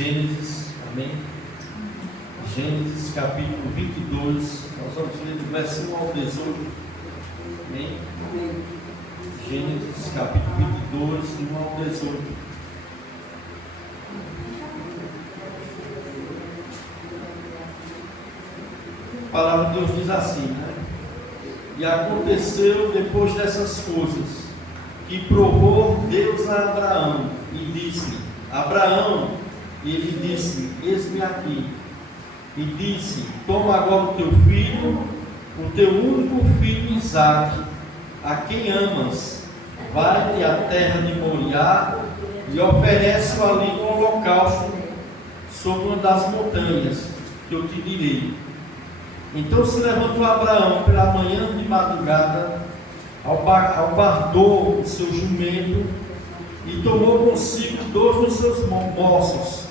Gênesis, amém? Gênesis capítulo 22, nós vamos ler do verso 1 ao 18, amém? Gênesis capítulo 22, 1 ao 18. A palavra de Deus diz assim, né? E aconteceu depois dessas coisas, que provou Deus a Abraão, e disse: Abraão, e ele disse: eis-me aqui. E disse: toma agora o teu filho, o teu único filho Isaque, a quem amas, vai-te à terra de Moriá, e oferece-o ali no holocausto, sobre uma das montanhas, que eu te direi. Então se levantou Abraão pela manhã de madrugada, albardou o seu jumento, e tomou consigo 2 dos seus moços,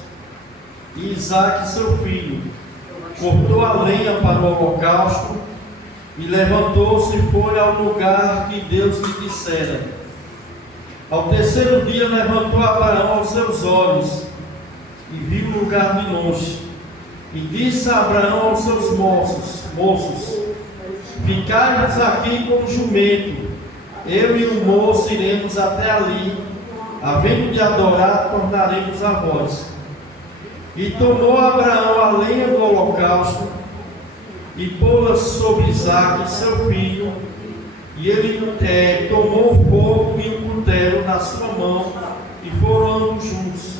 e Isaque seu filho, cortou a lenha para o holocausto, e levantou-se e foi ao lugar que Deus lhe dissera. Ao terceiro dia levantou Abraão os seus olhos, e viu o lugar de longe, e disse a Abraão aos seus moços: ficai-vos aqui com o jumento, eu e o moço iremos até ali, havendo de adorar, tornaremos a vós. E tomou Abraão a lenha do holocausto, e pô-la sobre Isaque, seu filho, e ele tomou o fogo e o cutelo na sua mão, e foram ambos juntos.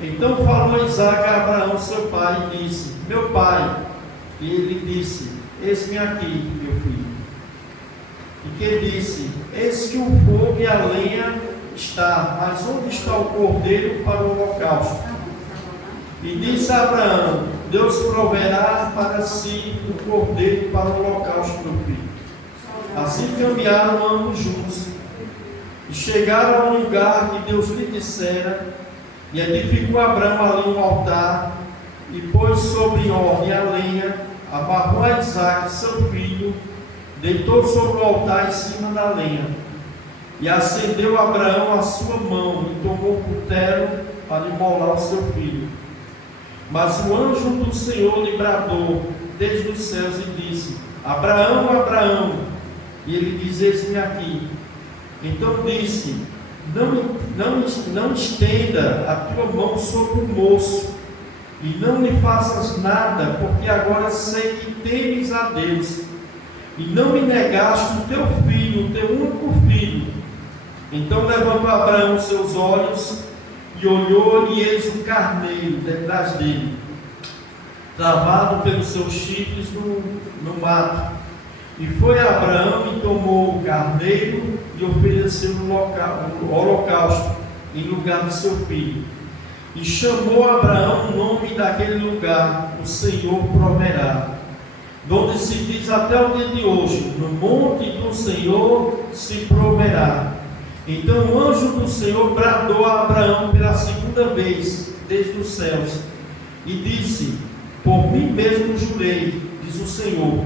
Então falou Isaque a Abraão, seu pai, e disse: meu pai. E ele disse: eis-me aqui, meu filho. E que disse: eis que o fogo e a lenha está, mas onde está o cordeiro para o holocausto? E disse a Abraão: Deus proverá para si o cordeiro para o holocausto, meu filho. Assim caminharam ambos juntos, e chegaram ao lugar que Deus lhe dissera, e edificou Abraão ali um altar, e pôs sobre ordem a lenha, amarrou a Isaque, seu filho, deitou sobre o altar em cima da lenha, e acendeu Abraão a sua mão, e tomou o cutelo para imolar o seu filho. Mas o anjo do Senhor lhe bradou desde os céus e disse: Abraão, Abraão. E ele diz: eis-me aqui. Então disse: não estenda a tua mão sobre o moço, e não lhe faças nada, porque agora sei que temes a Deus, e não me negaste o teu filho, o teu único filho. Então levantou Abraão os seus olhos, e olhou, e eis um carneiro detrás dele, travado pelos seus chifres no mato. E foi Abraão e tomou o carneiro e ofereceu no holocausto em lugar de seu filho. E chamou Abraão o nome daquele lugar: o Senhor proverá. Donde se diz até o dia de hoje: no monte do Senhor se proverá. Então o anjo do Senhor bradou a Abraão pela segunda vez desde os céus, e disse: por mim mesmo jurei, diz o Senhor,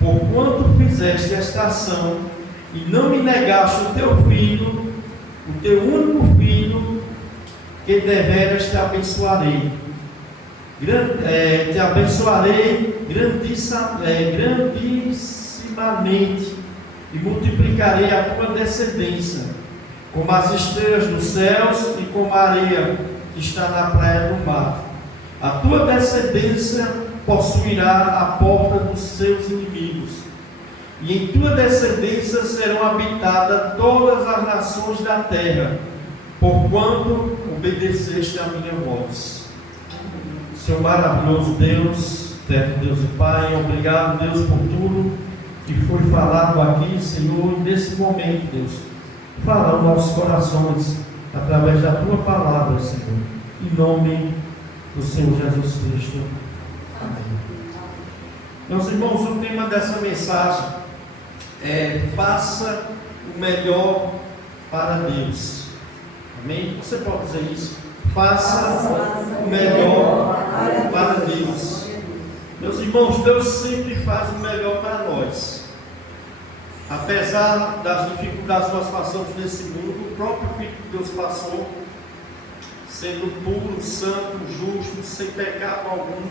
porquanto fizeste esta ação, e não me negaste o teu filho, o teu único filho, que deveras te abençoarei. Te abençoarei grandissimamente, e multiplicarei a tua descendência, como as estrelas dos céus e como a areia que está na praia do mar. A tua descendência possuirá a porta dos seus inimigos, e em tua descendência serão habitadas todas as nações da terra, porquanto obedeceste a minha voz. Senhor maravilhoso Deus, eterno Deus e Pai, obrigado, Deus, por tudo que foi falado aqui, Senhor, e nesse momento, Deus, fala aos nossos corações através da tua palavra, Senhor, em nome do Senhor Jesus Cristo. Amém. Meus irmãos, o tema dessa mensagem é: faça o melhor para Deus. Amém? Você pode dizer isso? Faça o melhor para Deus. Meus irmãos, Deus sempre faz o melhor para nós. Apesar das dificuldades que nós passamos nesse mundo, o próprio Filho de Deus passou, sendo puro, santo, justo, sem pecado algum.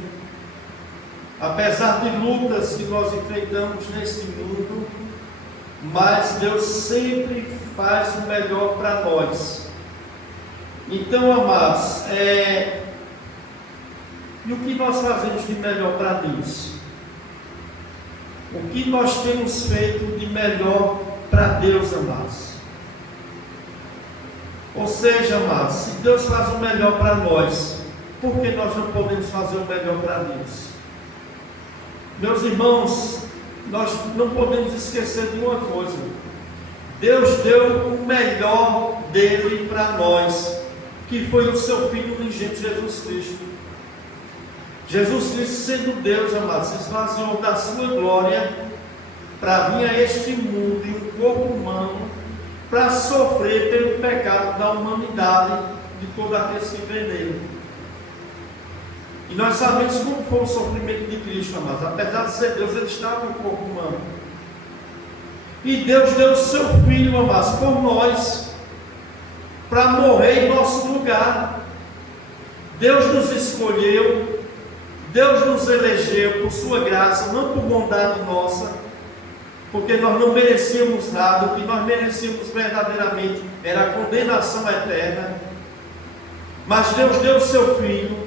Apesar de lutas que nós enfrentamos neste mundo, mas Deus sempre faz o melhor para nós. Então, amados, e o que nós fazemos de melhor para Deus? O que nós temos feito de melhor para Deus, amados? Ou seja, amados, se Deus faz o melhor para nós, por que nós não podemos fazer o melhor para Deus? Meus irmãos, nós não podemos esquecer de uma coisa: Deus deu o melhor dele para nós, que foi o seu Filho unigênito, Jesus Cristo. Jesus Cristo, sendo Deus, amados, se esvaziou da sua glória para vir a este mundo em um corpo humano, para sofrer pelo pecado da humanidade, de todo aquele que crê nele. E nós sabemos como foi o sofrimento de Cristo, amados. Apesar de ser Deus, ele estava no corpo humano. E Deus deu o seu Filho, amados, por nós, para morrer em nosso lugar. Deus nos escolheu, Deus nos elegeu por sua graça, não por bondade nossa, porque nós não merecíamos nada. O que nós merecíamos verdadeiramente era a condenação eterna. Mas Deus deu o seu Filho,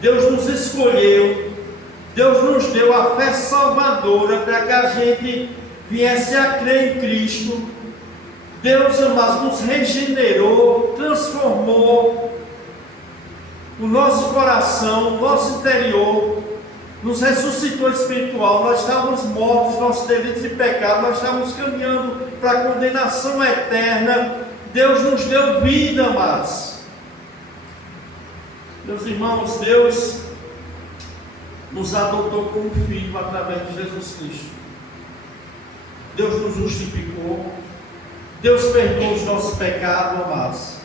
Deus nos escolheu, Deus nos deu a fé salvadora para que a gente viesse a crer em Cristo. Deus, amados, nos regenerou, transformou o nosso coração, o nosso interior, nos ressuscitou espiritual. Nós estávamos mortos, nossos delitos e pecados, nós estávamos caminhando para a condenação eterna. Deus nos deu vida, amados. Meus irmãos, Deus nos adotou como filho através de Jesus Cristo. Deus nos justificou, Deus perdoou os nossos pecados, amados.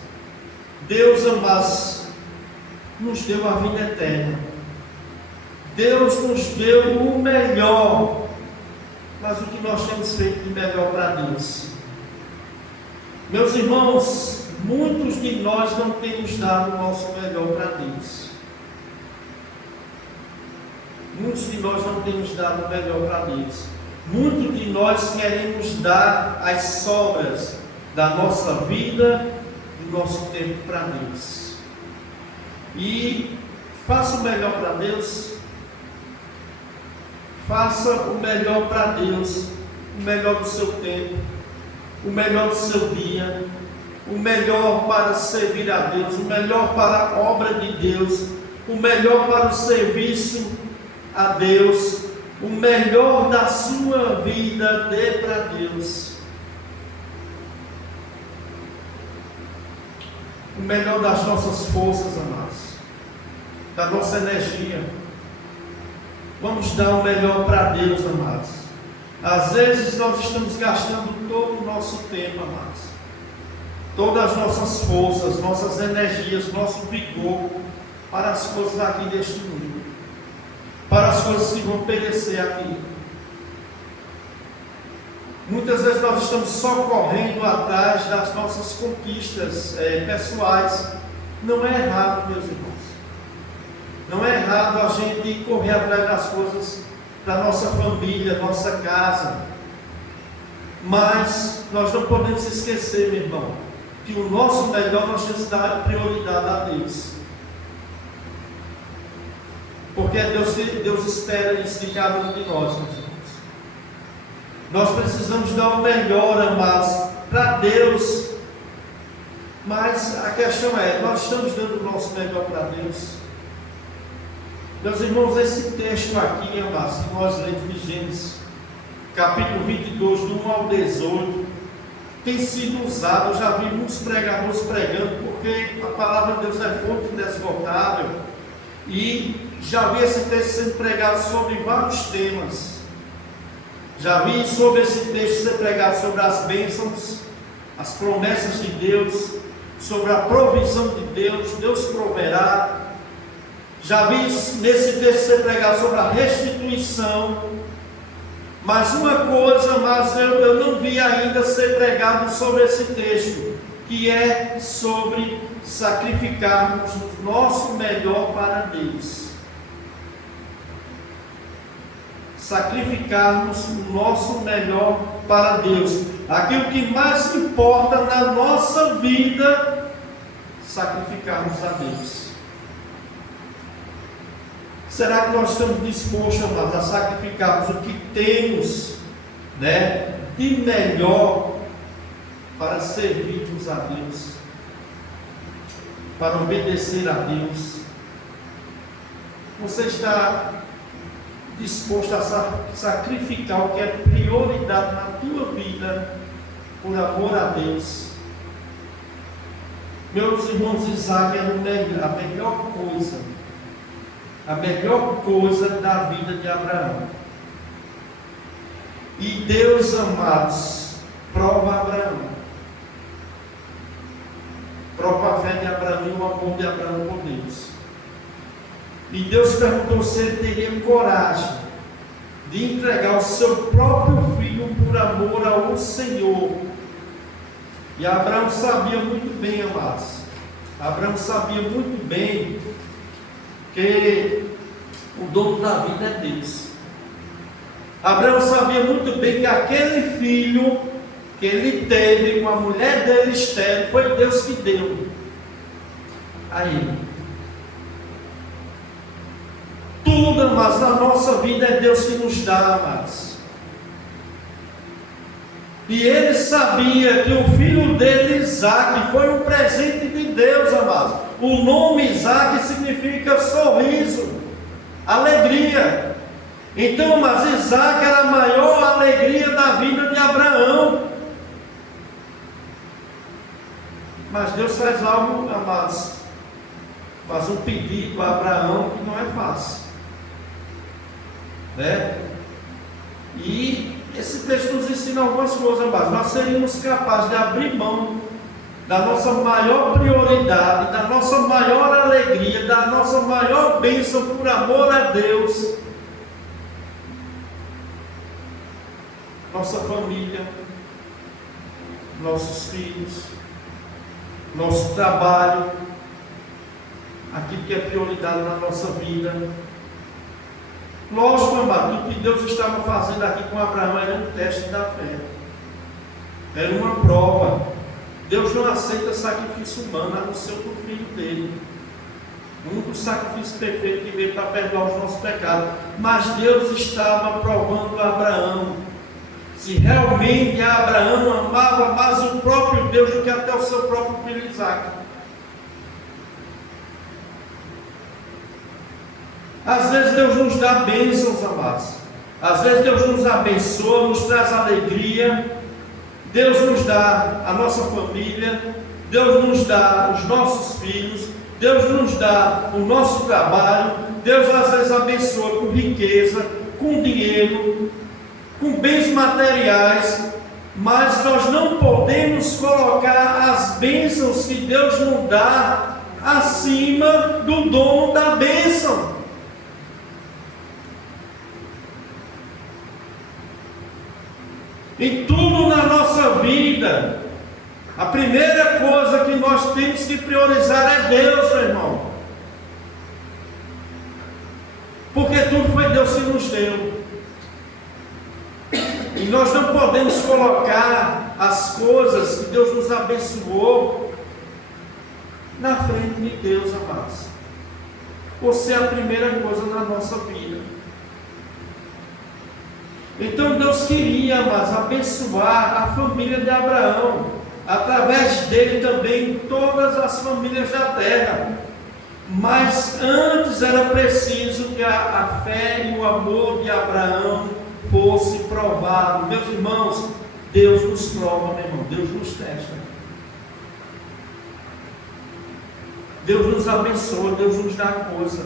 Deus, amados, nos deu a vida eterna. Deus nos deu o melhor. Mas o que nós temos feito de melhor para Deus? Meus irmãos, muitos de nós não temos dado o nosso melhor para Deus. Muitos de nós não temos dado o melhor para Deus. Muitos de nós queremos dar as sobras da nossa vida, do nosso tempo para Deus. E faça o melhor para Deus. Faça o melhor para Deus, o melhor do seu tempo, o melhor do seu dia, o melhor para servir a Deus, o melhor para a obra de Deus, o melhor para o serviço a Deus, o melhor da sua vida, dê para Deus. O melhor das nossas forças, amados, da nossa energia. Vamos dar o melhor para Deus, amados. Às vezes nós estamos gastando todo o nosso tempo, amados, todas as nossas forças, nossas energias, nosso vigor para as coisas aqui deste mundo, para as coisas que vão perecer aqui. Muitas vezes nós estamos só correndo atrás das nossas conquistas pessoais. Não é errado, meus irmãos. Não é errado a gente correr atrás das coisas da nossa família, nossa casa. Mas nós não podemos esquecer, meu irmão, que o nosso melhor nós temos que dar prioridade a Deus. Porque é Deus espera isso de cada um de nós, meus irmãos. Nós precisamos dar o melhor, amados, para Deus. Mas a questão é, nós estamos dando o nosso melhor para Deus? Meus irmãos, esse texto aqui, amados, que nós lemos de Gênesis, capítulo 22, do 1 ao 18, tem sido usado. Eu já vi muitos pregadores pregando, porque a palavra de Deus é fonte inesgotável, e já vi esse texto sendo pregado sobre vários temas. Já vi sobre esse texto ser pregado sobre as bênçãos, as promessas de Deus, sobre a provisão de Deus, Deus proverá. Já vi nesse texto ser pregado sobre a restituição. Mas uma coisa, mas eu não vi ainda ser pregado sobre esse texto, que é sobre sacrificarmos o nosso melhor para Deus. Sacrificarmos o nosso melhor para Deus. Aquilo que mais importa na nossa vida, sacrificarmos a Deus. Será que nós estamos dispostos, amados, a sacrificarmos o que temos, né, de melhor para servirmos a Deus, para obedecer a Deus? Você está disposto a sacrificar o que é prioridade na tua vida por amor a Deus? Meus irmãos, Isaac era a melhor coisa da vida de Abraão. E Deus, amados, prova Abraão, prova a fé de Abraão e o amor de Abraão por Deus. E Deus perguntou se ele teria coragem de entregar o seu próprio filho por amor ao Senhor. E Abraão sabia muito bem, amados, Abraão sabia muito bem que o dono da vida é Deus. Abraão sabia muito bem que aquele filho que ele teve com a mulher dele, Esther, foi Deus que deu a ele. Tudo, mas na nossa vida é Deus que nos dá, amados. E ele sabia que o filho dele, Isaac, foi um presente de Deus, amados. O nome Isaac significa sorriso, alegria. Então, mas Isaac era a maior alegria da vida de Abraão. Mas Deus faz algo, amados, faz um pedido a Abraão que não é fácil, né? E esse texto nos ensina algumas coisas, amados. Nós seríamos capazes de abrir mão da nossa maior prioridade, da nossa maior alegria, da nossa maior bênção por amor a Deus, nossa família, nossos filhos, nosso trabalho, aquilo que é prioridade na nossa vida. Lógico, amado, o que Deus estava fazendo aqui com Abraão era um teste da fé, era uma prova. Deus não aceita sacrifício humano, a não ser o filho dele. O único sacrifício perfeito que veio para perdoar os nossos pecados. Mas Deus estava provando a Abraão se realmente Abraão amava mais o próprio Deus do que até o seu próprio filho Isaac. Às vezes Deus nos dá bênçãos, amados. Às vezes Deus nos abençoa, nos traz alegria. Deus nos dá a nossa família. Deus nos dá os nossos filhos. Deus nos dá o nosso trabalho. Deus às vezes abençoa com riqueza, com dinheiro, com bens materiais. Mas nós não podemos colocar as bênçãos que Deus nos dá acima do dono da bênção. Em tudo na nossa vida, a primeira coisa que nós temos que priorizar é Deus, meu irmão. Porque tudo foi Deus que nos deu. E nós não podemos colocar as coisas que Deus nos abençoou na frente de Deus, amados. Por ser a primeira coisa na nossa vida. Então Deus queria, amados, abençoar a família de Abraão, através dele também todas as famílias da terra. Mas antes era preciso que a fé e o amor de Abraão fosse provado. Meus irmãos, Deus nos prova, meu irmão, Deus nos testa. Deus nos abençoa, Deus nos dá coisa.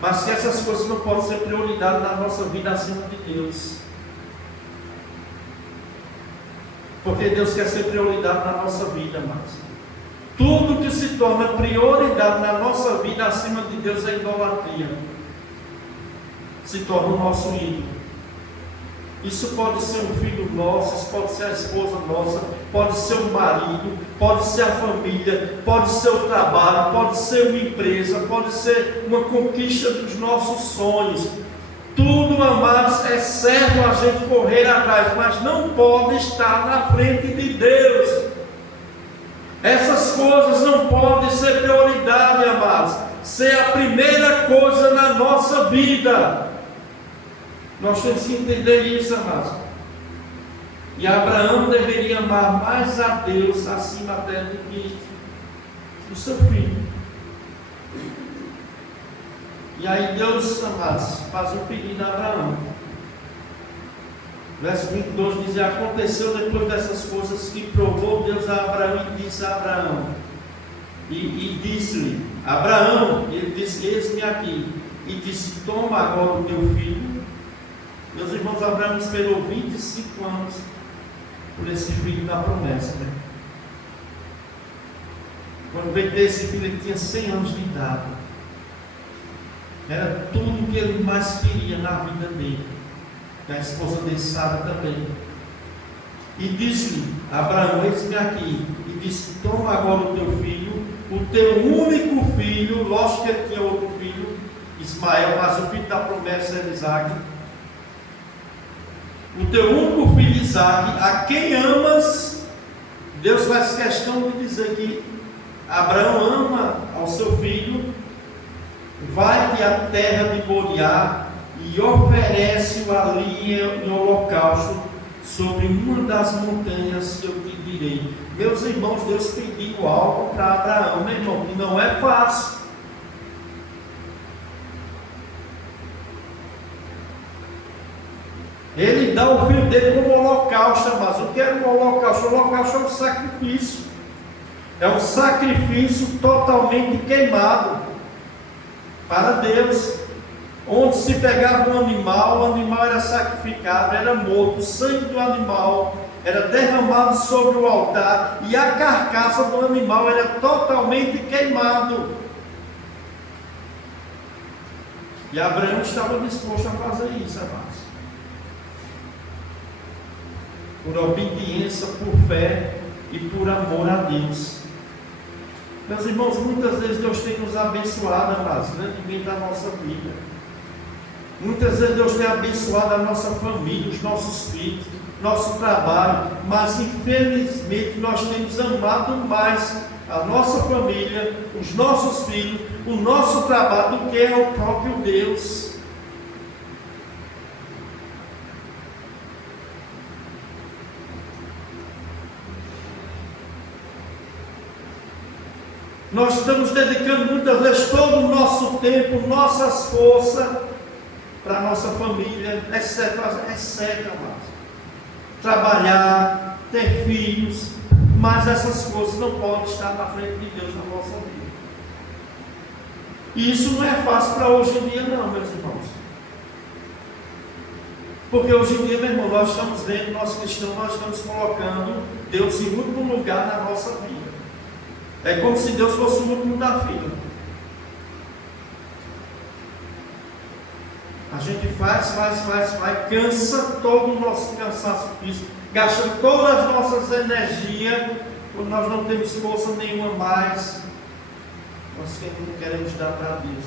Mas que essas coisas não podem ser prioridade na nossa vida acima de Deus. Porque Deus quer ser prioridade na nossa vida, amados. Tudo que se torna prioridade na nossa vida acima de Deus é idolatria. Se torna o nosso ídolo. Isso pode ser um filho nosso, isso pode ser a esposa nossa, pode ser o marido, pode ser a família, pode ser o trabalho, pode ser uma empresa, pode ser uma conquista dos nossos sonhos. Tudo, amados, é certo a gente correr atrás, mas não pode estar na frente de Deus. Essas coisas não podem ser prioridade, amados, ser a primeira coisa na nossa vida. Nós temos que entender isso, amados. E Abraão deveria amar mais a Deus acima até do que o seu filho. E aí Deus, amados, faz um pedido a Abraão. Verso 22 diz: aconteceu depois dessas coisas que provou Deus a Abraão e disse a Abraão, e disse-lhe, Abraão, ele disse, eis-me aqui, e disse, toma agora o teu filho. Meus irmãos, Abraão esperou 25 anos por esse filho da promessa, né? Quando veio ter esse filho, ele tinha 100 anos de idade. Era tudo que ele mais queria na vida dele. A esposa dele, Sara, também. E disse-lhe, Abraão, eis-me aqui. E disse, toma agora o teu filho, o teu único filho. Lógico que ele tinha outro filho, Ismael, mas o filho da promessa era Isaque. O teu único filho Isaque, a quem amas. Deus faz questão de dizer que Abraão ama ao seu filho. Vai-te à terra de Moriá e oferece-o ali em holocausto sobre uma das montanhas que eu te direi. Meus irmãos, Deus pediu algo para Abraão, meu irmão, que não é fácil. Ele dá o filho dele como holocausto, mas o que é um holocausto? O holocausto é um sacrifício. É um sacrifício totalmente queimado para Deus, onde se pegava um animal, o animal era sacrificado, era morto, o sangue do animal era derramado sobre o altar e a carcaça do animal era totalmente queimado. E Abraão estava disposto a fazer isso, amados, por obediência, por fé e por amor a Deus. Meus irmãos, muitas vezes Deus tem nos abençoado, amados, grandemente a nossa vida. Muitas vezes Deus tem abençoado a nossa família, os nossos filhos, nosso trabalho, mas infelizmente nós temos amado mais a nossa família, os nossos filhos, o nosso trabalho do que é o próprio Deus. Nós estamos dedicando muitas vezes todo o nosso tempo, nossas forças para a nossa família, exceto, amados, trabalhar, ter filhos, mas essas coisas não podem estar na frente de Deus na nossa vida. E isso não é fácil para hoje em dia não, meus irmãos. Porque hoje em dia, meu irmão, nós estamos vendo, nós cristãos, nós estamos colocando Deus em último lugar na nossa vida. É como se Deus fosse o último da fila. A gente faz, cansa todo o nosso cansaço físico, gasta todas as nossas energias, quando nós não temos força nenhuma mais, nós não queremos dar para Deus.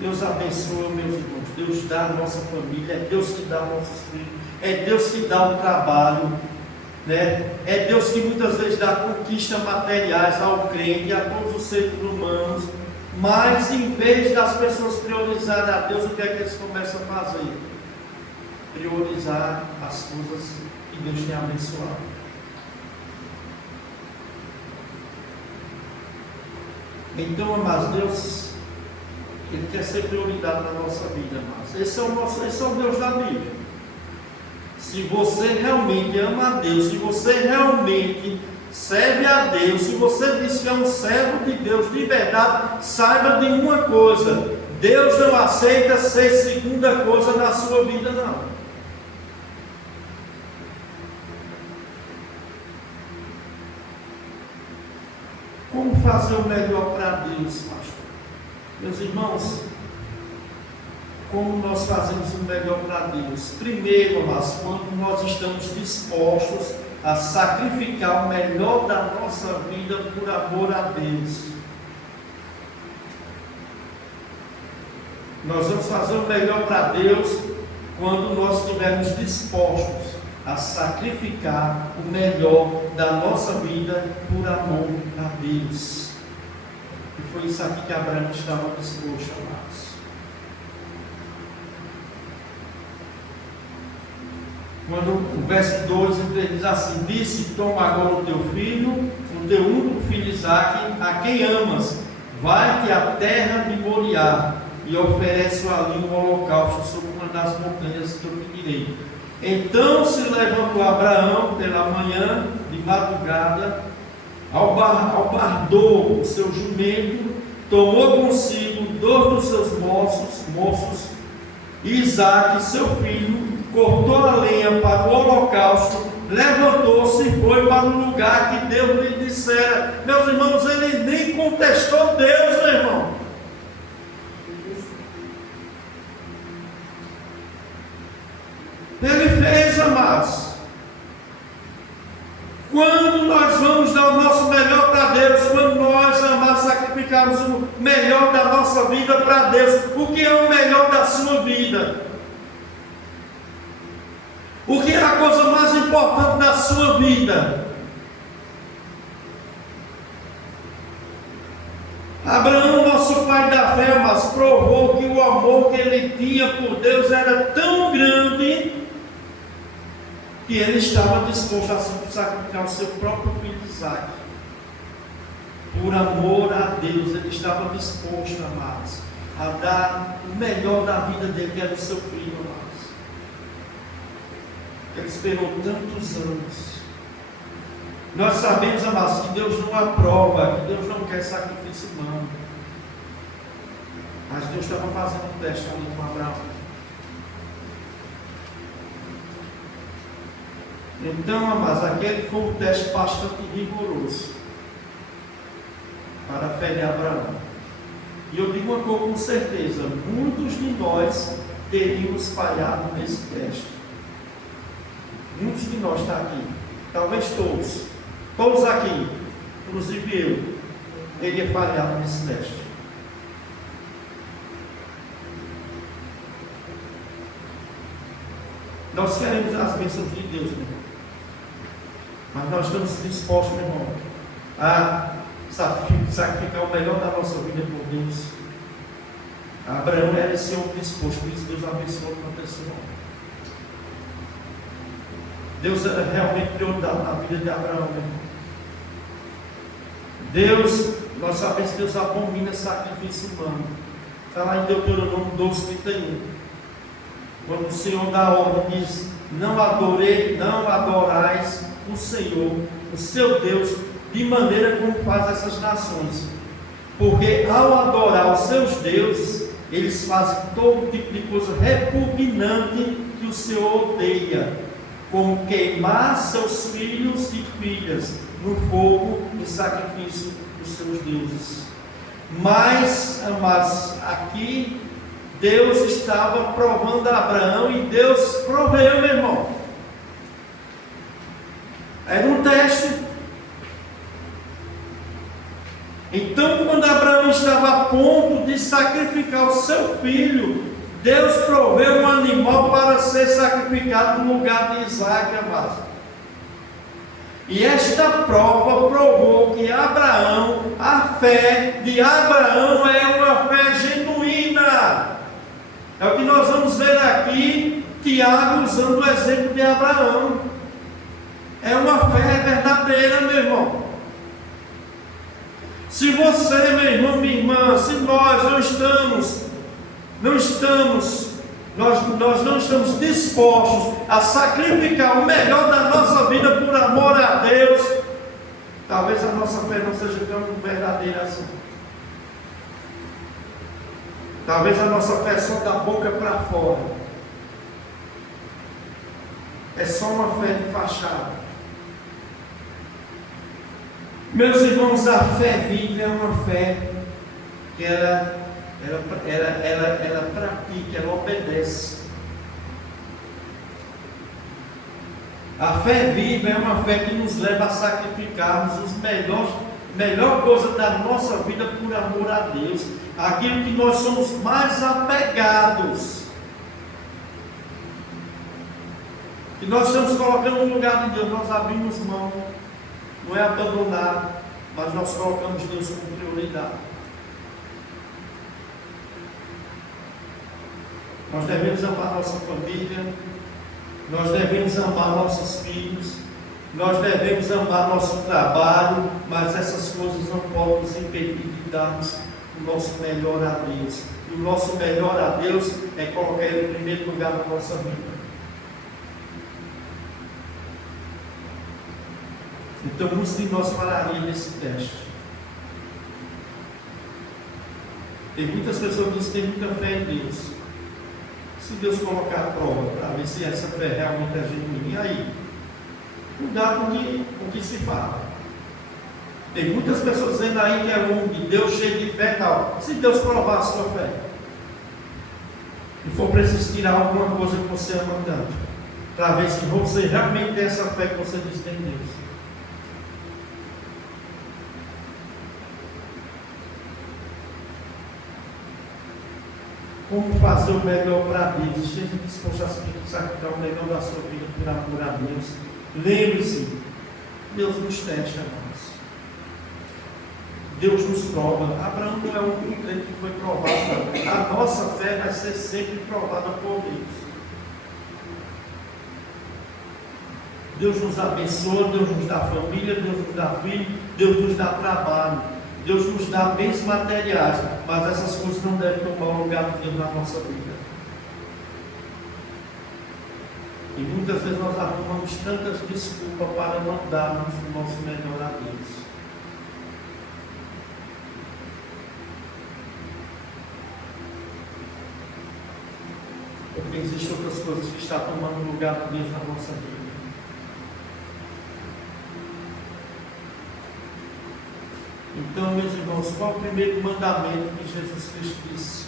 Deus abençoa, meus irmãos, Deus dá a nossa família, é Deus que dá nossos filhos, é Deus que dá o trabalho, né? É Deus que muitas vezes dá conquistas materiais ao crente e a todos os seres humanos, mas em vez das pessoas priorizarem a Deus, o que é que eles começam a fazer? Priorizar as coisas que Deus tem abençoado. Então, amados, Deus, Ele quer ser prioridade na nossa vida, amados. Esse é o Deus da Bíblia. Se você realmente ama a Deus, se você realmente serve a Deus, se você diz que é um servo de Deus de verdade, saiba de uma coisa: Deus não aceita ser segunda coisa na sua vida, não. Como fazer o melhor para Deus, pastor? Meus irmãos, como nós fazemos o melhor para Deus? Primeiro, amados, quando nós estamos dispostos a sacrificar o melhor da nossa vida por amor a Deus. Nós vamos fazer o melhor para Deus quando nós estivermos dispostos a sacrificar o melhor da nossa vida por amor a Deus. E foi isso aqui que Abraão estava disposto, amados. Quando o verso 12 diz assim: disse, toma agora o teu filho, o teu único filho Isaque, a quem amas, vai-te à terra de Moriá, e oferece ali um holocausto sobre uma das montanhas que eu te direi. Então se levantou Abraão pela manhã, de madrugada, albardou o seu jumento, tomou consigo 2 dos seus moços, e Isaque, seu filho, cortou a lenha para o holocausto, levantou-se e foi para o lugar que Deus lhe dissera. Meus irmãos, ele nem contestou Deus, meu irmão. Ele fez, amados. Quando nós vamos dar o nosso melhor para Deus, quando nós, amados, sacrificamos o melhor da nossa vida para Deus, o que é o melhor da sua vida? O que é a coisa mais importante da sua vida? Abraão, nosso pai da fé, mas provou que o amor que ele tinha por Deus era tão grande que ele estava disposto a sacrificar o seu próprio filho Isaque. Por amor a Deus, ele estava disposto, amados, a dar o melhor da vida dele, que era o seu filho, amados. Ele esperou tantos anos. Nós sabemos, amados, que Deus não aprova, que Deus não quer sacrifício humano. Mas Deus estava fazendo um teste ali com Abraão. Então, amados, aquele foi um teste bastante rigoroso para a fé de Abraão. E eu digo uma coisa com certeza: muitos de nós teríamos falhado nesse teste. Muitos de nós estão aqui, talvez todos aqui, inclusive eu, teria falhado nesse teste. Nós queremos as bênçãos de Deus, meu irmão. Mas nós estamos dispostos, meu irmão, a sacrificar o melhor da nossa vida por Deus. Abraão era esse homem disposto, por isso Deus abençoou a pessoa. Deus era realmente prioridade na vida de Abraão, meu irmão. Deus, nós sabemos que Deus abomina sacrifício humano. Está lá em Deuteronômio 12:31. Quando o Senhor dá a ordem, diz: não adorais o Senhor, o seu Deus, de maneira como faz essas nações. Porque ao adorar os seus deuses, eles fazem todo tipo de coisa repugnante que o Senhor odeia, como queimar seus filhos e filhas no fogo em sacrifício dos seus deuses. Mas, amados, aqui Deus estava provando a Abraão, e Deus proveu, meu irmão. Era um teste. Então, quando Abraão estava a ponto de sacrificar o seu filho, Deus proveu um animal para ser sacrificado no lugar de Isaque, amado. E esta prova provou que Abraão, a fé de Abraão é uma fé genuína. É o que nós vamos ver aqui, Tiago usando o exemplo de Abraão. É uma fé verdadeira, meu irmão. Se você, meu irmão, minha irmã, se nós não estamos dispostos a sacrificar o melhor da nossa vida por amor a Deus, talvez a nossa fé não seja tão verdadeira assim. Talvez a nossa fé é só da boca para fora. É só uma fé de fachada. Meus irmãos, a fé viva é uma fé que ela ela pratica, ela obedece. A fé viva é uma fé que nos leva a sacrificarmos melhor coisa da nossa vida por amor a Deus, aquilo que nós somos mais apegados, que nós estamos colocando no lugar de Deus, nós abrimos mão, não é abandonar, mas nós colocamos Deus como prioridade. Nós devemos amar nossa família, nós devemos amar nossos filhos, nós devemos amar nosso trabalho, mas essas coisas não podem nos impedir de darmos o nosso melhor a Deus. E o nosso melhor a Deus é colocar Ele em primeiro lugar na nossa vida. Então, muitos de nós pararíamos nesse teste. Tem muitas pessoas que dizem que têm muita fé em Deus. Se Deus colocar a prova para ver se essa fé realmente é genuína, e aí? Cuidado com o que se fala. Tem muitas pessoas dizendo aí que é um de Deus cheio de fé e tal. Se Deus provar a sua fé, e for preciso tirar alguma coisa que você ama tanto, para ver se você realmente tem essa fé que você diz que tem em Deus. Como fazer o melhor para Deus? Esteja disposto a sacrificar o melhor da sua vida por amor a Deus. Lembre-se, Deus nos testa, irmãos. Deus nos prova. Abraão não é o único crente que foi provado. A nossa fé vai ser sempre provada por Deus. Deus nos abençoa, Deus nos dá família, Deus nos dá filho, Deus nos dá trabalho. Deus nos dá bens materiais, mas essas coisas não devem tomar o lugar de Deus na nossa vida. E muitas vezes nós arrumamos tantas desculpas para não darmos o nosso melhor a Deus. Porque existem outras coisas que estão tomando o lugar de Deus na nossa vida. Então, meus irmãos, qual é o primeiro mandamento que Jesus Cristo disse?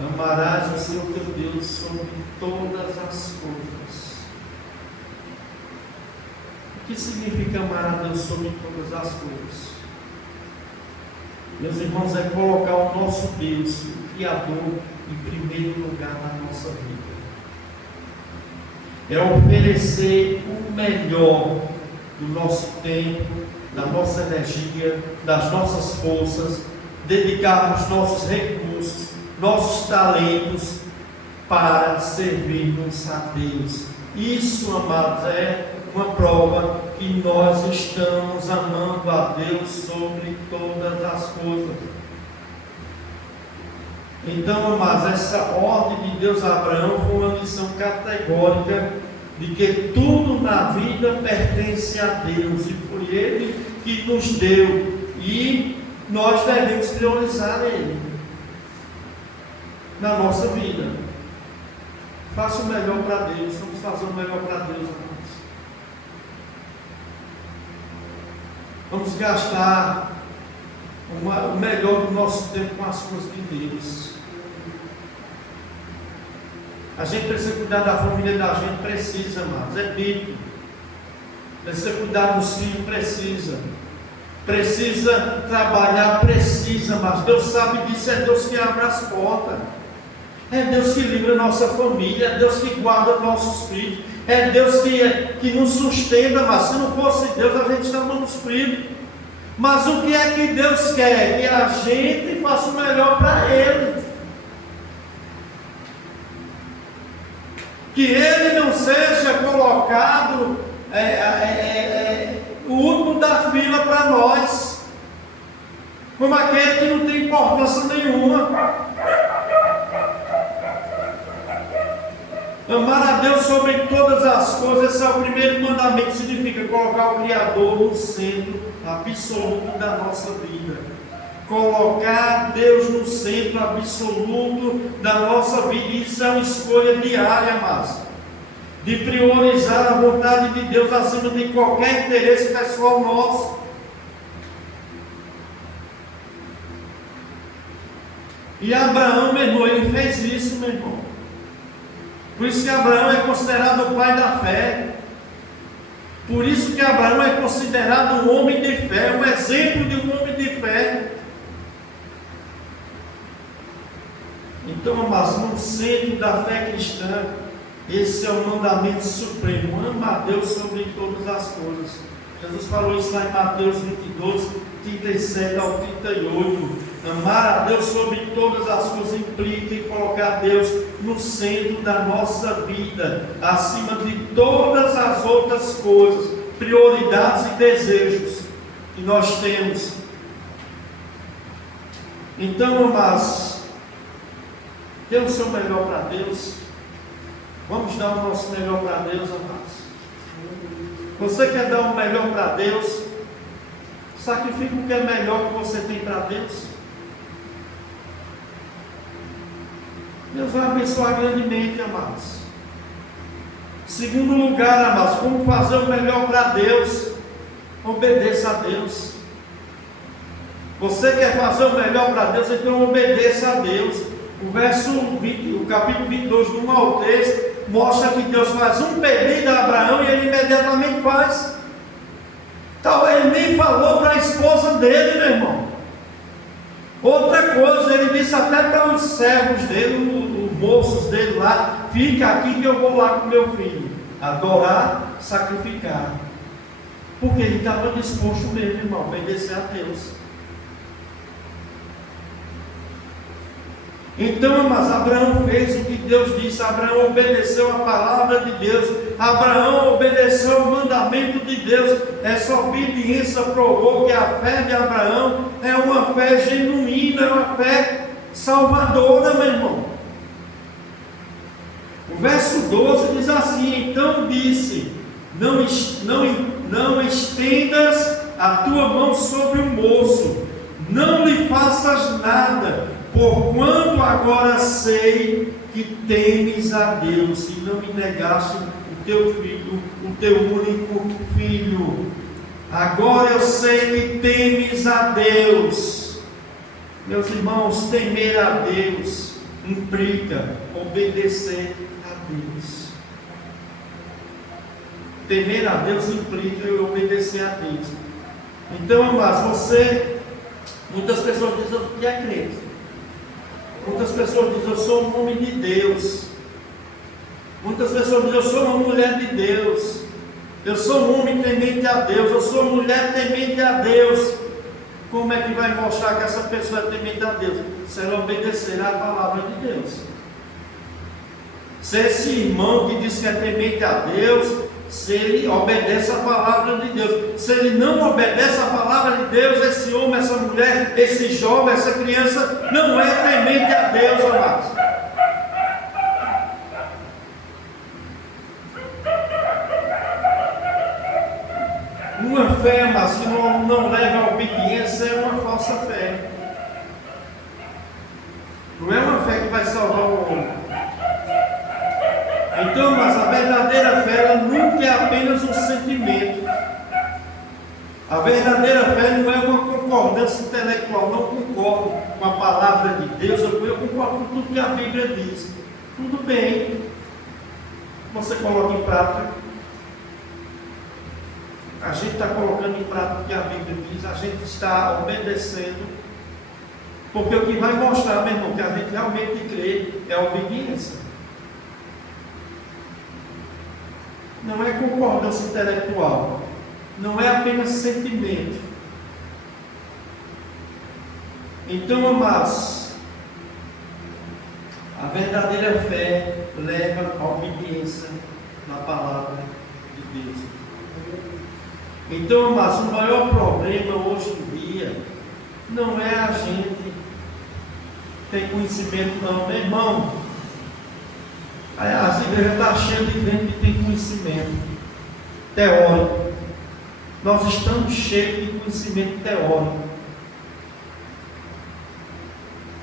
Amarás o Senhor teu Deus sobre todas as coisas. O que significa amar a Deus sobre todas as coisas? Meus irmãos, é colocar o nosso Deus, o Criador, em primeiro lugar na nossa vida. É oferecer o melhor do nosso tempo, da nossa energia, das nossas forças, dedicarmos nossos recursos, nossos talentos para servirmos a Deus. Isso, amados, é uma prova que nós estamos amando a Deus sobre todas as coisas. Então, amados, essa ordem de Deus a Abraão foi uma lição categórica de que tudo na vida pertence a Deus e foi Ele que nos deu e nós devemos priorizar Ele na nossa vida. Faça o melhor para Deus, vamos fazer o melhor para Deus, irmãos. Vamos gastar o melhor do nosso tempo com as coisas de Deus. A gente precisa cuidar da família da gente, precisa, amados, é bíblico. Precisa cuidar dos filhos, precisa trabalhar, precisa, mas Deus sabe disso, é Deus que abre as portas, é Deus que livra a nossa família, é Deus que guarda nossos filhos, é Deus que nos sustenta, mas se não fosse Deus a gente estava nos frios. Mas o que é que Deus quer? Que a gente faça o melhor para Ele. Que Ele não seja colocado o último da fila para nós, como aquele que não tem importância nenhuma. Amar a Deus sobre todas as coisas, esse é o primeiro mandamento, significa colocar o Criador no centro absoluto da nossa vida. Colocar Deus no centro absoluto da nossa vida. Isso é uma escolha diária, mas de priorizar a vontade de Deus acima de qualquer interesse pessoal nosso. E Abraão, meu irmão, ele fez isso, meu irmão. Por isso que Abraão é considerado o pai da fé. Por isso que Abraão é considerado um homem de fé, um exemplo de um homem de fé. Então, amados, no centro da fé cristã, esse é o mandamento supremo: ama a Deus sobre todas as coisas. Jesus falou isso lá em Mateus 22, 37 ao 38. Amar a Deus sobre todas as coisas implica em colocar Deus no centro da nossa vida, acima de todas as outras coisas, prioridades e desejos que nós temos. Então, amados, dê o seu melhor para Deus. Vamos dar o nosso melhor para Deus, amados. Você quer dar o melhor para Deus? Sacrifique o que é melhor que você tem para Deus. Deus vai abençoar grandemente, amados. Segundo lugar, amados, como fazer o melhor para Deus? Obedeça a Deus. Você quer fazer o melhor para Deus, então obedeça a Deus. O verso 20, o capítulo 22, do 1 ao 3, mostra que Deus faz um pedido a Abraão e ele imediatamente faz. Então ele nem falou para a esposa dele, meu irmão. Outra coisa, ele disse até para os servos dele, os moços dele lá: fica aqui que eu vou lá com meu filho adorar, sacrificar. Porque ele estava disposto mesmo, irmão, a obedecer a Deus. Então, mas Abraão fez o que Deus disse. Abraão obedeceu a palavra de Deus. Abraão obedeceu o mandamento de Deus. Essa obediência provou que a fé de Abraão é uma fé genuína, é uma fé salvadora, meu irmão. O verso 12 diz assim: então disse: não estendas a tua mão sobre o moço, não lhe faças nada, porquanto agora sei que temes a Deus e não me negaste o teu filho, o teu único filho. Agora eu sei que temes a Deus. Meus irmãos, temer a Deus implica obedecer a Deus. Temer a Deus implica obedecer a Deus. Então, amados, muitas pessoas dizem que é crente. Muitas pessoas dizem: eu sou um homem de Deus. Muitas pessoas dizem: eu sou uma mulher de Deus. Eu sou um homem temente a Deus. Eu sou uma mulher temente a Deus. Como é que vai mostrar que essa pessoa é temente a Deus? Se ela obedecer à palavra de Deus. Se esse irmão que diz que é temente a Deus, se ele obedece a palavra de Deus. Se ele não obedece a palavra de Deus, esse homem, essa mulher, esse jovem, essa criança não é temente a Deus, amados. Uma fé, amados, que não leva à obediência é uma falsa fé. Não é uma fé que vai salvar o homem. Então, mas a verdadeira fé, ela nunca é apenas um sentimento. A verdadeira fé não é uma concordância intelectual. Não concordo com a palavra de Deus, eu concordo com tudo que a Bíblia diz. Tudo bem, você coloca em prática. A gente está colocando em prática o que a Bíblia diz, a gente está obedecendo. Porque o que vai mostrar, meu irmão, que a gente realmente crê é a obediência. Não é concordância intelectual, não é apenas sentimento. Então, amados, a verdadeira fé leva à obediência na palavra de Deus. Então, amados, o maior problema hoje em dia não é a gente ter conhecimento, não, meu irmão. As igrejas estão cheias de gente que tem conhecimento teórico. Nós estamos cheios de conhecimento teórico.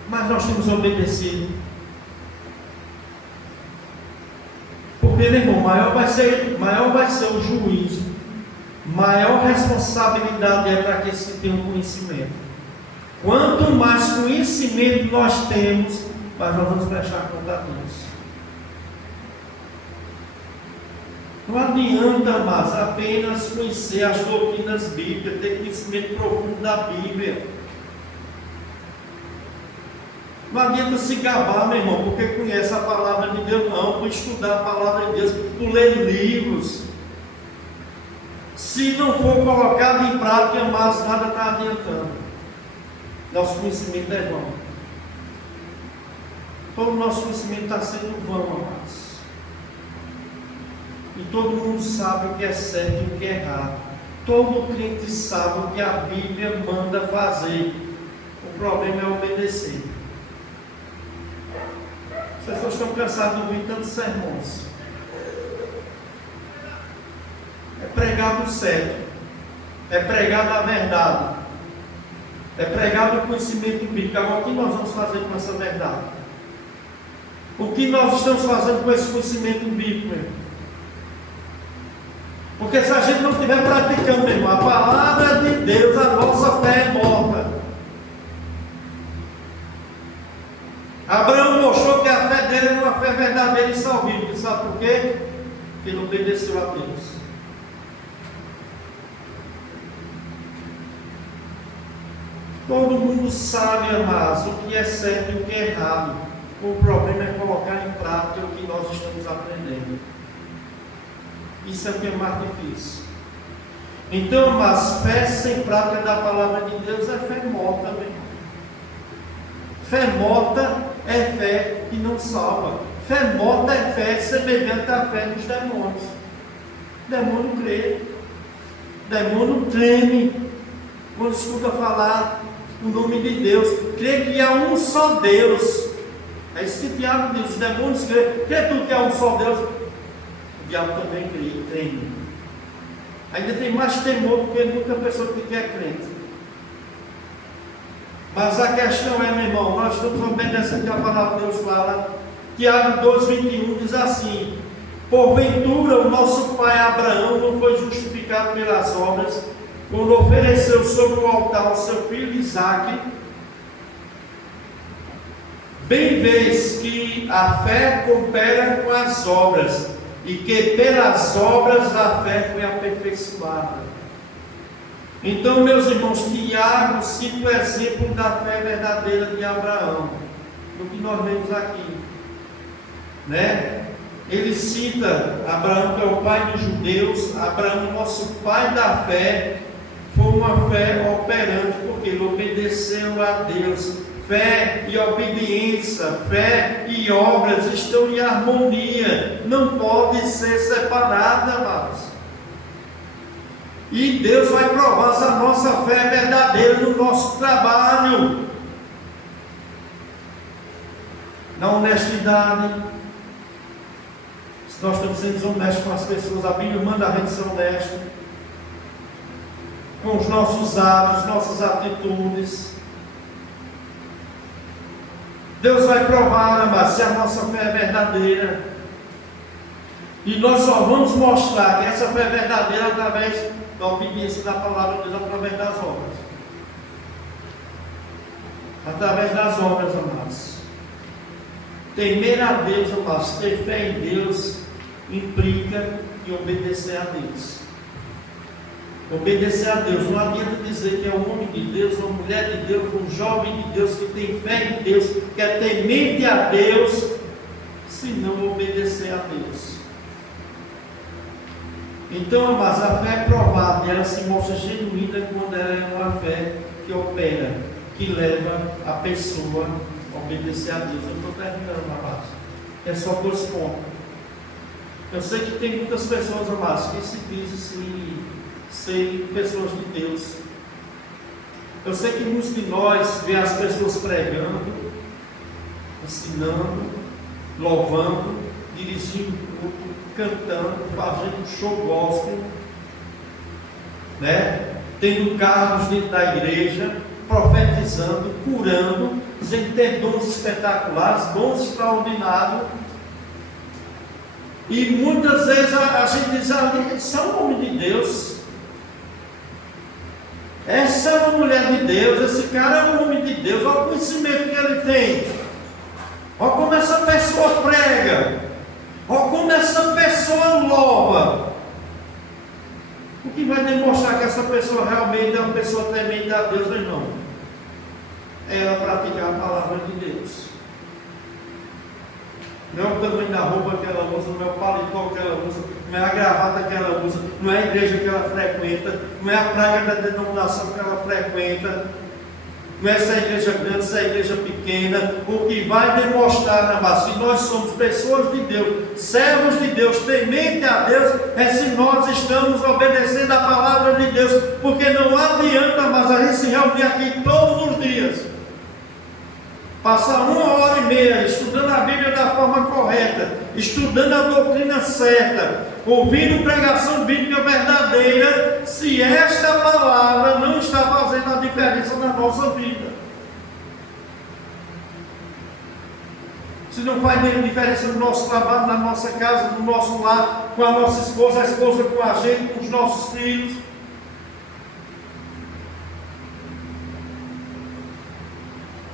Mas nós temos obedecido. Porque, meu irmão, maior vai ser o juízo. Maior responsabilidade é para aqueles que têm o conhecimento. Quanto mais conhecimento nós temos, mais nós vamos prestar conta a Deus. Não adianta, mas apenas conhecer as doutrinas bíblicas, ter conhecimento profundo da Bíblia. Não adianta se gabar, meu irmão, porque conhece a palavra de Deus, não, por estudar a palavra de Deus, por ler livros. Se não for colocado em prática, mas nada está adiantando. Nosso conhecimento é vão. Todo o nosso conhecimento está sendo vão, amados. E todo mundo sabe o que é certo e o que é errado. Todo crente sabe o que a Bíblia manda fazer. O problema é obedecer. As pessoas estão cansadas de ouvir tantos sermões. É pregar do certo. É pregar da verdade. É pregar do conhecimento bíblico. Agora, o que nós vamos fazer com essa verdade? O que nós estamos fazendo com esse conhecimento bíblico, meu irmão? Porque se a gente não estiver praticando, meu irmão, a palavra de Deus, a nossa fé é morta. Abraão mostrou que a fé dele era uma fé verdadeira e salvífica. Sabe por quê? Porque ele obedeceu a Deus. Todo mundo sabe, amados, o que é certo e o que é errado. O problema é colocar em prática o que nós estamos aprendendo. Isso é o que é mais difícil. Então, mas fé sem prática da palavra de Deus é fé morta, meu irmão. Fé morta é fé que não salva. Fé morta é fé semelhante à fé dos demônios. O demônio crê. O demônio treme quando escuta falar o nome de Deus. Crê que há um só Deus. É isso que Tiago diz. Os demônios creem. Crê tu que há um só Deus? O diabo também treme. Ainda tem mais temor do que muita pessoa que é crente. Mas a questão é, meu irmão, nós estamos obedecendo que a palavra de Deus fala. Tiago 2,21 diz assim: porventura o nosso pai Abraão não foi justificado pelas obras, quando ofereceu sobre o altar o seu filho Isaque? Bem vês que a fé coopera com as obras, e que pelas obras a fé foi aperfeiçoada. Então, meus irmãos, Tiago cita o exemplo da fé verdadeira de Abraão, do que nós vemos aqui, né? Ele cita Abraão, que é o pai dos judeus. Abraão, nosso pai da fé, foi uma fé operante, porque ele obedeceu a Deus. Fé e obediência, fé e obras estão em harmonia, não podem ser separadas, amados. E Deus vai provar se a nossa fé é verdadeira no nosso trabalho, na honestidade. Se nós estamos sendo desonestos com as pessoas, a Bíblia manda a gente ser honesto, com os nossos atos, nossas atitudes. Deus vai provar, amados, se a nossa fé é verdadeira. E nós só vamos mostrar que essa fé é verdadeira através da obediência da palavra de Deus, através das obras. Através das obras, amados. Temer a Deus, amados, ter fé em Deus, implica em obedecer a Deus. Obedecer a Deus. Não adianta dizer que é um homem de Deus, uma mulher de Deus, um jovem de Deus que tem fé em Deus, que é temente a Deus, se não obedecer a Deus. Então, mas a fé é provada, ela se mostra genuína quando ela é uma fé que opera, que leva a pessoa a obedecer a Deus. Eu estou terminando, amados. É só 2 pontos. Eu sei que tem muitas pessoas, amados, que se dizem ser pessoas de Deus. Eu sei que muitos de nós vê as pessoas pregando, ensinando, louvando, dirigindo culto, cantando, fazendo show gospel, né? Tendo cargos dentro da igreja, profetizando, curando, dizendo ter dons espetaculares, dons extraordinários. E muitas vezes a gente diz ali, são homem de Deus. Essa é uma mulher de Deus, esse cara é um homem de Deus, olha o conhecimento que ele tem. Olha como essa pessoa prega. Olha como essa pessoa louva. O que vai demonstrar que essa pessoa realmente é uma pessoa temente a Deus, meu irmão? É ela praticar a palavra de Deus. Não é o tamanho da roupa que ela usa, não é o paletó que ela usa, não é a gravata que ela usa, não é a igreja que ela frequenta, não é a praga da denominação que ela frequenta, não é se é a igreja grande, se é a igreja pequena. O que vai demonstrar, amados, que nós somos pessoas de Deus, servos de Deus, temente a Deus, é se nós estamos obedecendo a palavra de Deus, porque não adianta, mas a gente se reunir aqui todos os dias. Passar 1h30 estudando a Bíblia da forma correta, estudando a doutrina certa, ouvindo pregação bíblica verdadeira, se esta palavra não está fazendo a diferença na nossa vida. Se não faz nenhuma diferença no nosso trabalho, na nossa casa, no nosso lar, com a nossa esposa, a esposa com a gente, com os nossos filhos.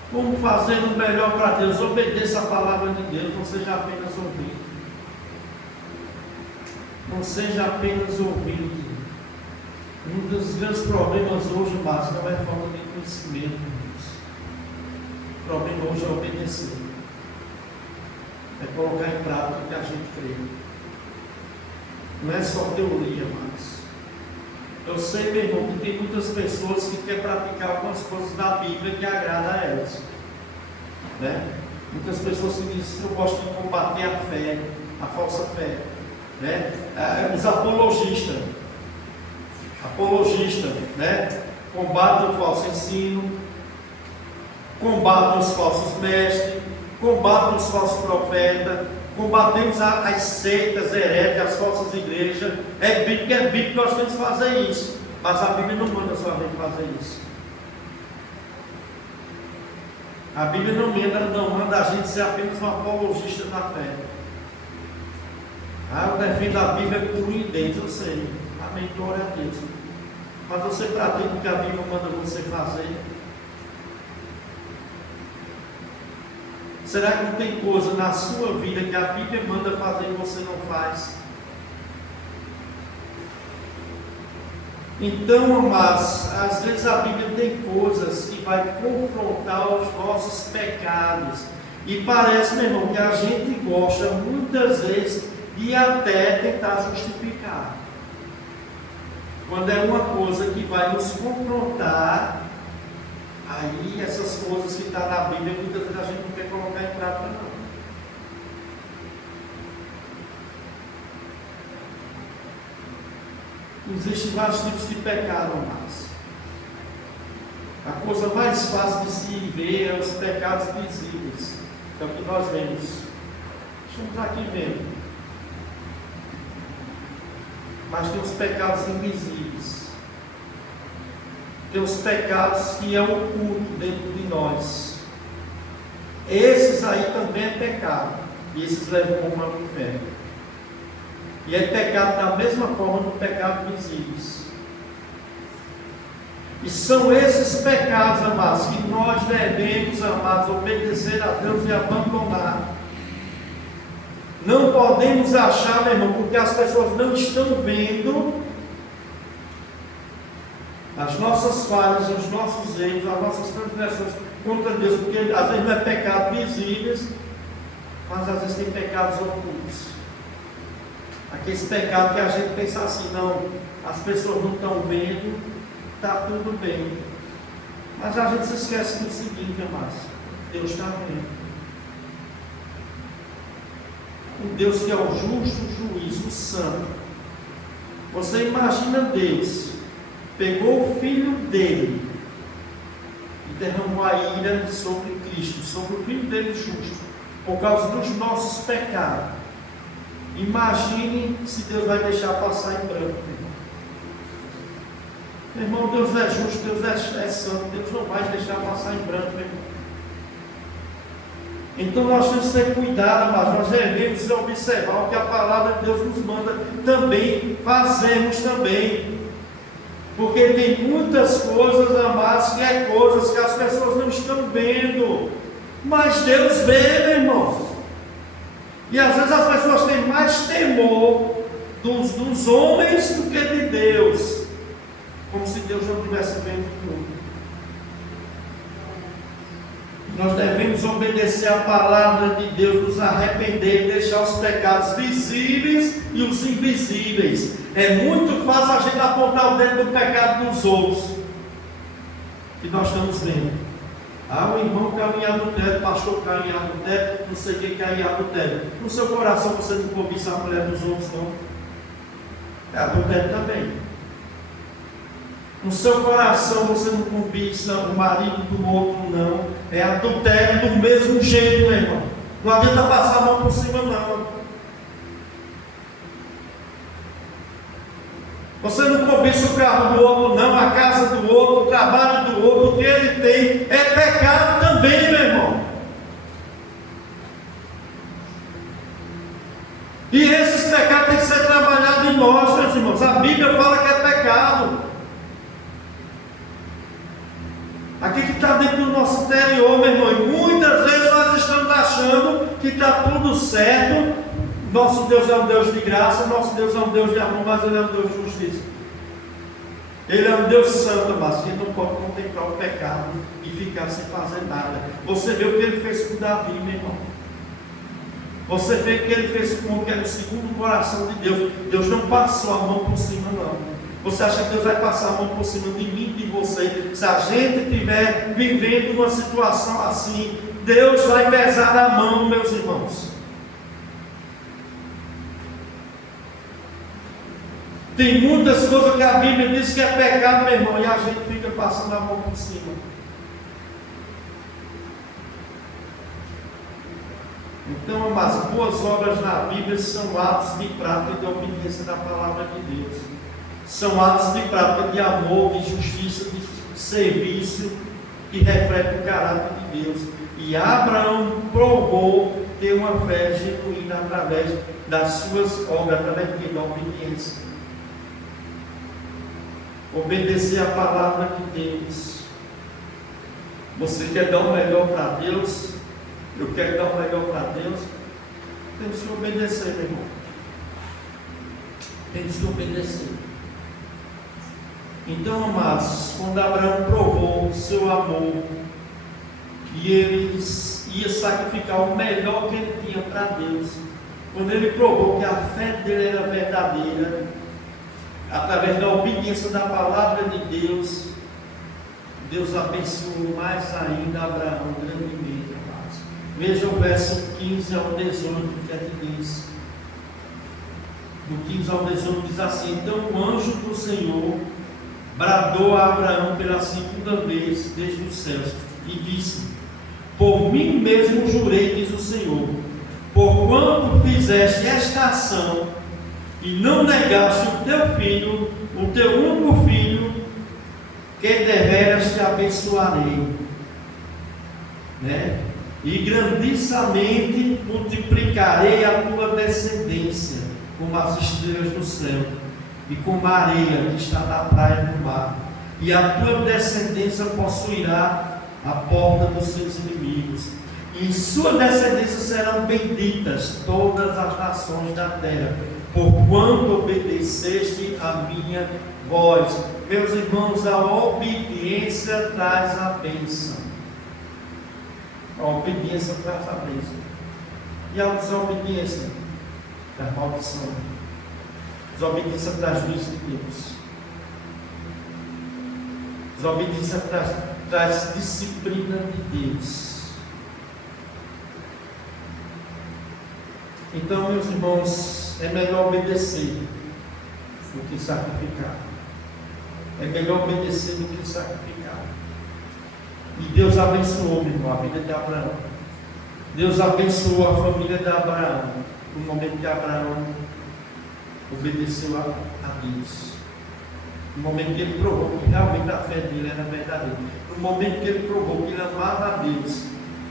Como fazer o melhor para Deus? Obedeça a palavra de Deus, não seja apenas ouvido. Não seja apenas ouvido. Um dos grandes problemas hoje, mas não é falta de conhecimento. O problema hoje é obedecer. É colocar em prática o que a gente crê. Não é só teoria, mas eu sei, meu irmão, que tem muitas pessoas que querem praticar algumas coisas da Bíblia que agradam a elas. Né? Muitas pessoas que dizem que eu gosto de combater a fé, a falsa fé. Né? Os apologistas. Né? Combatem o falso ensino, combatem os falsos mestres, combatem os falsos profetas, combatemos as seitas heréticas, as falsas igrejas. É bíblico, nós temos que fazer isso, mas a Bíblia não manda só a gente fazer isso. A Bíblia não manda a gente ser apenas um apologista da fé. Eu defendo a Bíblia por um dentro, eu sei. Amém, glória a Deus. Mas você pratica o que a Bíblia manda você fazer? Será que não tem coisa na sua vida que a Bíblia manda fazer e você não faz? Então, amados, às vezes a Bíblia tem coisas que vai confrontar os nossos pecados. E parece, meu irmão, que a gente gosta muitas vezes de até tentar justificar. Quando é uma coisa que vai nos confrontar, aí essas coisas que estão na Bíblia, muitas vezes a gente não quer colocar em prática, não. Existem vários tipos de pecado, mas a coisa mais fácil de se ver é os pecados visíveis. É o que nós vemos. Estamos aqui vendo. Mas tem os pecados invisíveis. Tem os pecados que é oculto dentro de nós. Esses aí também é pecado. E esses levam uma ao inferno. E é pecado da mesma forma do pecado visíveis. E são esses pecados, amados, que nós devemos, amados, obedecer a Deus e abandonar. Não podemos achar, meu irmão, porque as pessoas não estão vendo as nossas falhas, os nossos erros, as nossas transgressões contra Deus, porque às vezes não é pecado visíveis, mas às vezes tem pecados ocultos. Aqueles pecados que a gente pensa assim, não, as pessoas não estão vendo, está tudo bem. Mas a gente se esquece do seguinte, amados, Deus está vendo. Um Deus que é o justo juiz, o santo. Você imagina Deus pegou o filho dele e derramou a ira sobre Cristo, sobre o filho dele justo, por causa dos nossos pecados. Imagine se Deus vai deixar passar em branco. Meu irmão, Deus é justo, Deus é santo, Deus não vai deixar passar em branco, meu irmão. Então nós temos que ter cuidado, mas nós devemos observar o que a palavra de Deus nos manda também, fazemos também. Porque tem muitas coisas, amados, que é coisas que as pessoas não estão vendo, mas Deus vê, meu irmão. E às vezes as pessoas têm mais temor dos homens do que de Deus, como se Deus não estivesse vendo tudo. Nós devemos obedecer a palavra de Deus, nos arrepender e deixar os pecados visíveis e os invisíveis. É muito fácil a gente apontar o dedo do pecado dos outros, que nós estamos vendo. O irmão caiu em adultério, o pastor caiu em adultério, não sei quem caiu em adultério. No seu coração você não cobiça a mulher dos outros, não. É adultério também. No seu coração você não cobiça o marido do outro, não. É adultério do mesmo jeito, meu irmão. Não adianta passar a mão por cima, não. Você não cobiça o carro do outro, não, a casa do outro, o trabalho do outro, o que ele tem. É pecado também, meu irmão. E esses pecados têm que ser trabalhados em nós, meus irmãos. A Bíblia fala que é pecado. Aqui que está dentro do nosso interior, meu irmão. E muitas vezes nós estamos achando que está tudo certo. Nosso Deus é um Deus de graça, nosso Deus é um Deus de amor, mas Ele é um Deus de justiça. Ele é um Deus santo, mas Ele não pode contemplar o pecado e ficar sem fazer nada. Você vê o que Ele fez com Davi, meu irmão. Você vê o que Ele fez com o que era o segundo coração de Deus. Deus não passou a mão por cima, não. Você acha que Deus vai passar a mão por cima de mim e de você? Se a gente estiver vivendo uma situação assim, Deus vai pesar a mão, meus irmãos. Tem muitas coisas que a Bíblia diz que é pecado, meu irmão, e a gente fica passando a mão por cima. Então, as boas obras na Bíblia são atos de prática e de obediência da palavra de Deus. São atos de prática de amor, de justiça, de serviço, que refletem o caráter de Deus. E Abraão provou ter uma fé genuína através das suas obras, através da obediência. Obedecer a palavra de Deus. Você quer dar o melhor para Deus? Eu quero dar o melhor para Deus. Temos que obedecer, meu irmão. Temos que obedecer. Então, amados, quando Abraão provou o seu amor, e ele ia sacrificar o melhor que ele tinha para Deus, quando ele provou que a fé dele era verdadeira, através da obediência da palavra de Deus, Deus abençoou mais ainda Abraão grandemente, amados. Veja o verso 15 ao 18 que é que diz. Do 15 ao 18 diz assim: então o anjo do Senhor bradou a Abraão pela segunda vez desde os céus e disse: por mim mesmo jurei, diz o Senhor, porquanto fizeste esta ação e não negaste o teu filho, o teu único filho, que deveras te abençoarei, né? E grandissamente multiplicarei a tua descendência como as estrelas do céu e como a areia que está na praia do mar, e a tua descendência possuirá a porta dos seus inimigos, e em sua descendência serão benditas todas as nações da terra, porquanto obedeceste a minha voz. Meus irmãos, a obediência traz a bênção. A obediência traz a bênção. E a desobediência traz maldição. A desobediência traz juízo de Deus. A desobediência traz disciplina de Deus. Então, meus irmãos, é melhor obedecer do que sacrificar. É melhor obedecer do que sacrificar. E Deus abençoou, meu irmão, a vida de Abraão. Deus abençoou a família de Abraão no momento que Abraão obedeceu a Deus. No momento que ele provou que realmente a fé dele era verdadeira. No momento que ele provou que ele amava a Deus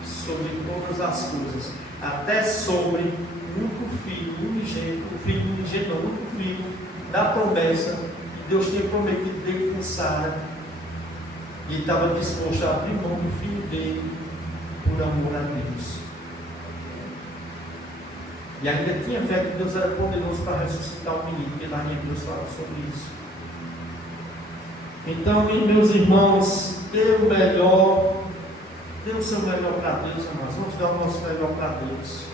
sobre todas as coisas, até sobre o único filho, o único filho da promessa, Deus tinha prometido dele com Sara. E ele estava disposto a abrir mão do filho dele por amor a Deus. E ainda tinha fé que Deus era poderoso para ressuscitar o menino, porque lá em Hebreus fala sobre isso. Então, meus irmãos, dê o melhor, dê o seu melhor para Deus, amados. Vamos dar o nosso melhor para Deus.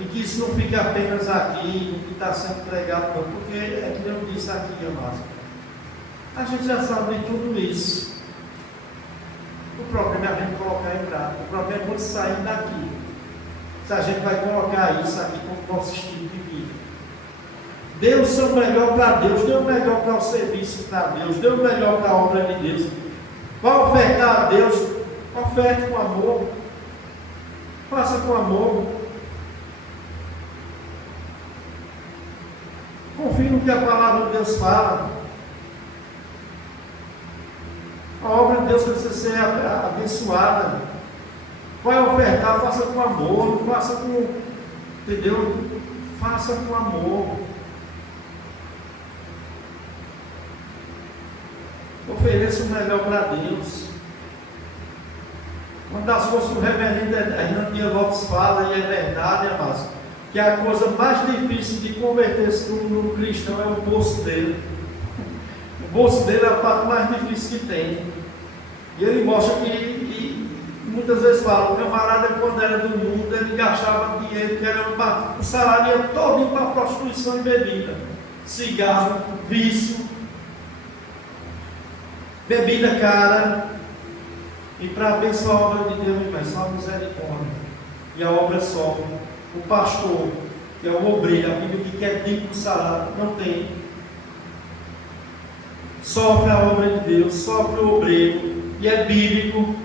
E que isso não fique apenas aqui, no que está sendo pregado, não, porque é que eu disse aqui, amados. A gente já sabe de tudo isso. O problema é a gente colocar em prática. O problema é quando sair daqui. Se a gente vai colocar isso aqui como nosso estilo de vida. Dê o seu melhor para Deus, dê o melhor para o serviço para Deus, dê o melhor para a obra de Deus. Vai ofertar a Deus, oferte com amor. Faça com amor. Confie no que a palavra de Deus fala. A obra de Deus precisa ser abençoada. Vai ofertar, faça com amor, não faça com, entendeu? Faça com amor. Ofereça o melhor para Deus. Uma das coisas que o reverendo Hernando Dias Lopes fala, e é verdade, amados, que a coisa mais difícil de converter-se no cristão é o bolso dele. O bolso dele é a parte mais difícil que tem. E ele mostra que, muitas vezes fala, o camarada quando era do mundo, ele gastava dinheiro, que era o salário ia todo para prostituição e bebida, cigarro, vício, bebida cara. E para abençoar a obra de Deus, irmãos, só a misericórdia. E a obra sofre. O pastor, que é o obreiro, a Bíblia que quer digno do salário, não tem. Sofre a obra de Deus, sofre o obreiro. E é bíblico.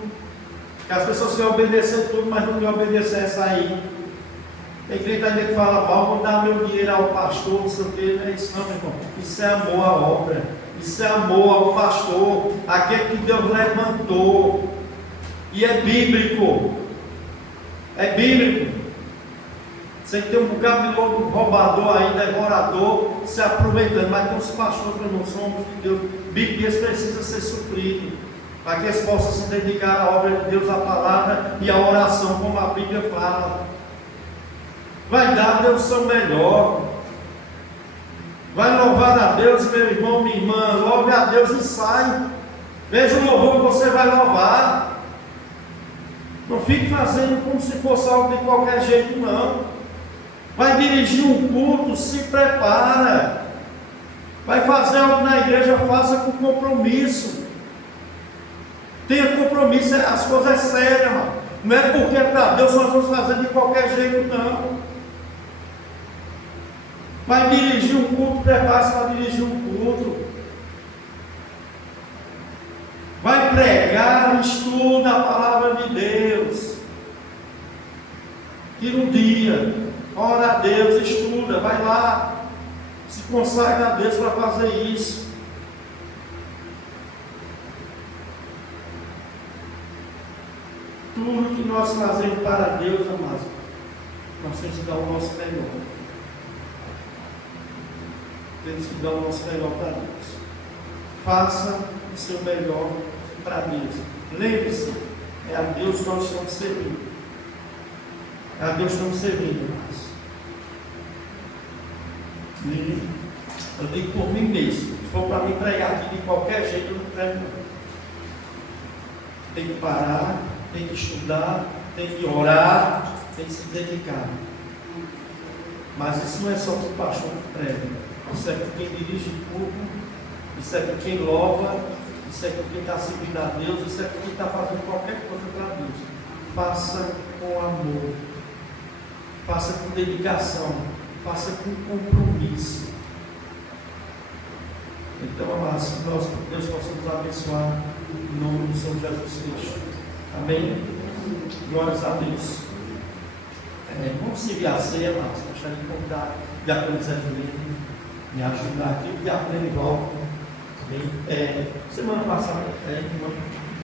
Que as pessoas querem obedecer tudo, mas não querem obedecer essa aí. Tem crente ainda que fala mal, vou dar meu dinheiro ao pastor, não sei o que, não é isso não, meu irmão. Isso é amor à obra. Isso é amor ao pastor, aquele que Deus levantou. E é bíblico. É bíblico. Você tem um bocado de roubador aí, devorador, se aproveitando, mas tem uns pastores que não são de Deus. Bíblias precisa ser suprido, para que eles possam se dedicar à obra de Deus, à palavra e à oração, como a Bíblia fala. Vai dar a Deus o seu melhor. Vai louvar a Deus, meu irmão, minha irmã. Louve a Deus e sai. Veja o louvor que você vai louvar. Não fique fazendo como se fosse algo de qualquer jeito, não. Vai dirigir um culto, se prepara. Vai fazer algo na igreja, faça com compromisso. Tenha compromisso, as coisas sérias, mano. Não é porque é para Deus nós vamos fazer de qualquer jeito, não. Vai dirigir um culto, prepare-se para dirigir um culto. Vai pregar, estuda a palavra de Deus. Tira um dia, ora a Deus, estuda, vai lá, se consagra a Deus para fazer isso. Tudo que nós fazemos para Deus, amados, nós temos que dar o nosso melhor. Temos que dar o nosso melhor para Deus. Faça o seu melhor para Deus. Lembre-se, é a Deus que nós estamos servindo. É a Deus que estamos servindo, irmãos. E eu digo por mim mesmo, se for para me pregar aqui de qualquer jeito, eu não prego não. Tem que parar, tem que estudar, tem que orar, tem que se dedicar. Mas isso não é só para o pastor que prega. Isso é por quem dirige o culto, isso é por quem louva, isso é por quem está servindo a Deus, isso é por quem está fazendo qualquer coisa para Deus. Faça com amor, faça com dedicação, faça com compromisso. Então, amados, que Deus possa nos abençoar em nome do Senhor Jesus Cristo. Amém? Glórias a Deus. Vamos servir a ceia, amados. Gostaria de convidar o diácono Zé Juliano me ajudar aqui, o diácono Enivaldo. Semana passada,